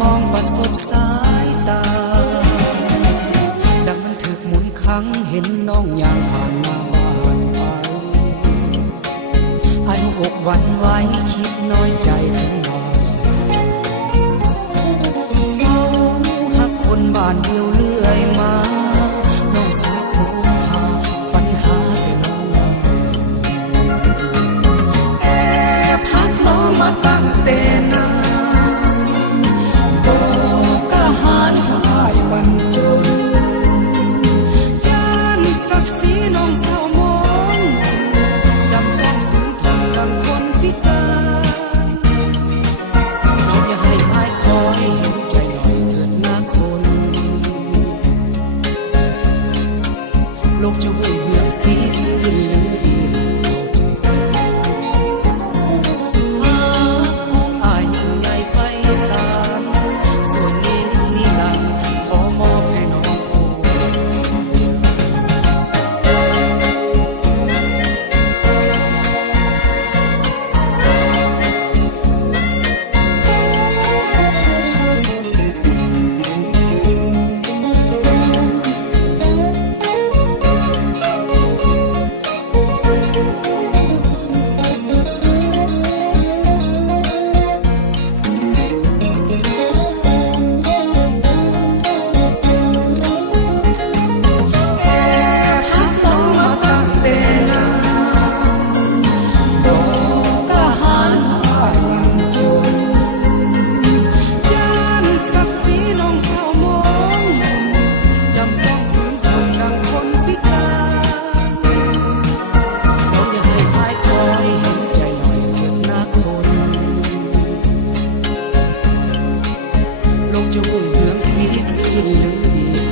มองประสบสายตาดังมันถึกหมุนครั้งเห็นน้องยางผ่านมาบ้านไปไอ้อกหวันไหวคิดน้อยใจถึงมาเสียเฝ้าหักคนบ้านเดียวเรื่อยมาน้องสวยสูงหาฝันหาแต่น้องแอบหักน้องมาตั้งแต่นานบอกกะหารหายบรรจงจานศักดิ์ศรีน้องเศร้ามองจำต้องฝืนทนดังคนพิการน้องอย่าให้อายคอยเห็นใจหน่อยเถิดนะคนโลกจะหุ่นเหืองสีซื่อหรือดีส่วนนี้นี่หลังขอมอบให้น้องศักดิ์ศรีน้องเศร้ามองจำต้องฝืนทนดังคนพิการน้องอย่าให้อายคอยเห็นใจหน่อยเถิดนะคนโลกจะหุ่งเหืองสีซื่อหรือดี